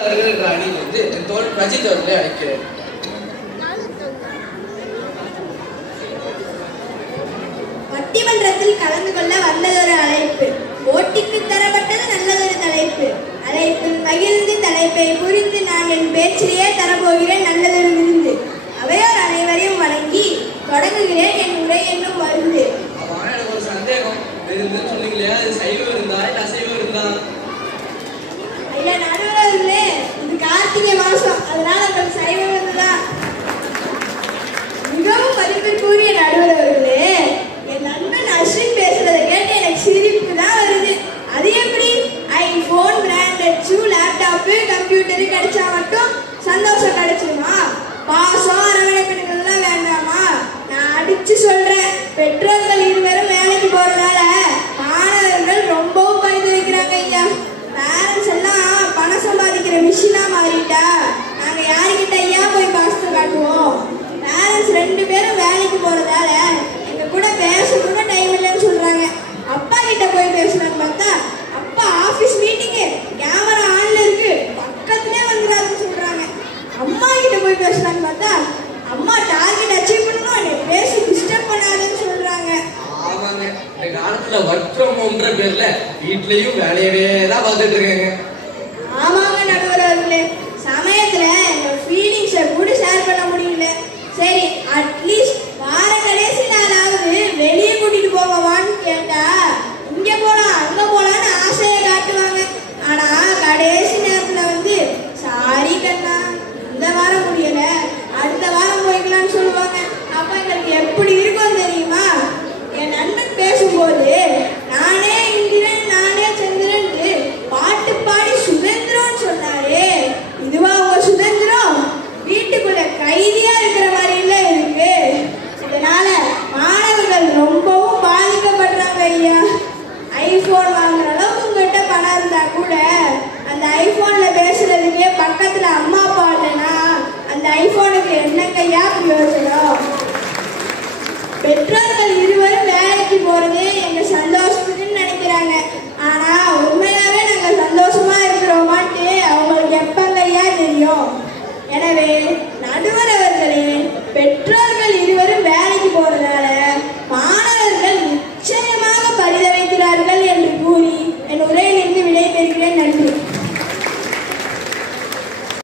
அணிக்கு வந்து என் தோழர் பிரஜித் அவர்களை அழைக்கிறேன். பட்டிமன்றத்தில் கலந்து கொள்ள வந்ததொரு அழைப்பு, போட்டிக்கு தரப்பட்டது நல்லதொரு தலைப்பு. அழைப்பில் மகிழ்ந்து தலைப்பை புரிந்து நான் என் பேச்சிலேயே தரப்போகிறேன் நல்லதொரு விருந்து. அவையோர் அனைவரையும் வணங்கி தொடங்குகிறேன் என் உரை என்னும் மருந்து. எனக்கு ஒரு சந்தேகம், விருந்துன்னு சொன்னீங்களே, அது சைவ விருந்தா இல்ல அசைவ விருந்தா? ஐயா நடுவர்களே, இது கார்த்திகை மாசம், அதனால உங்களுக்கு சைவ விருந்து தான். மிகவும் மதிப்பிற்குரிய நடுவர்களே, என் நண்பன் அஸ்வின் பேசுறதை கேட்டு எனக்கு சிரிப்பு தான் வருது. அது எப்படி iPhone, branded shoe, laptop, computer கிடைச்சா மட்டும் சந்தோஷம் கிடைச்சிருமா? பாசம் அரவணைப்புகள்லாம் வேண்டாமா? நான் அடிச்சு சொல்றேன், பெற்றோர்கள் இருவரும் வேலைக்கு போறதால மாணவர்கள் ரொம்பவும் பரிந்துரைக்கிறாங்க ஐயா. பேரண்ட்ஸ் எல்லாம் பணம் சம்பாதிக்கிற மிஷினா மாறிட்டா நாங்க யாருக்கிட்ட ஐயா போய் பாசத்தை காட்டுவோம்? பேரண்ட்ஸ் 2 பேரும் வேலைக்கு போறதால எங்க கூட பேச கூட டைம் இல்லைன்னு சொல்றாங்க. அப்பா கிட்ட போய் பேசலான்னு பார்த்தா அப்பா ஆபீஸ் மீட்டிங்கு, கேமரா ஆன்ல இருக்கு, பக்கத்துலயே வந்துடாதுன்னு சொல்றாங்க. அம்மா கிட்ட போய் பேசலான்னு பார்த்தா அம்மா டார்கெட் அச்சீவ் பண்ணணும், என்னை பேச டிஸ்டர்ப் பண்ணாதுன்னு சொல்றாங்க. ஆமாங்க, இந்த காலத்துல ஒர்க் ஃப்ரம் ஹோம்ன்ற பேர்ல வீட்லயும் வேலையவே தான் பார்த்துட்டு இருக்காங்க. ஆமாங்க நடுவர்களே, சமயத்துல எங்க ஃபீலிங்ஸை கூட ஷேர் பண்ண முடியல. சரி, அட்லீஸ்ட் வார கடைசி நாளாவது வெளியே கூட்டிட்டு போவான்னு கேட்டா இங்க போலாம் அங்க போலான்னு ஆசையை காட்டுவாங்க. ஆனா கடைசி நேரத்துல வந்து சாரி கண்ணா, இந்த வாரம் முடியல, அடுத்த வாரம் போய்க்கலாம்னு சொல்லுவாங்க. அப்ப எங்களுக்கு எப்படி இருக்கும் தெரியுமா? என் நண்பன் பேசும்போது நானே இந்திரன் நானே சந்திரன் பாட்டு பாடி சுதந்திரம் சொன்னாரே, இதுவா உங்க சுதந்திரம்? வீட்டுக்குள்ள கைதியா இருக்கிற மாதிரி இல்ல இருக்கு. இதனால மாணவர்கள் ரொம்பவும் பாதிக்கப்படுறாங்க ஐயா. ஐபோன் வாங்குற அளவுக்கு உங்ககிட்ட பணம் இருந்தா கூட அந்த ஐபோன்ல பேசுறதுக்கே பக்கத்துல அம்மா அப்பா இல்லைன்னா அந்த ஐபோனுக்கு என்னங்கய்யா பிரயோஜனம்? பெற்றோர்கள்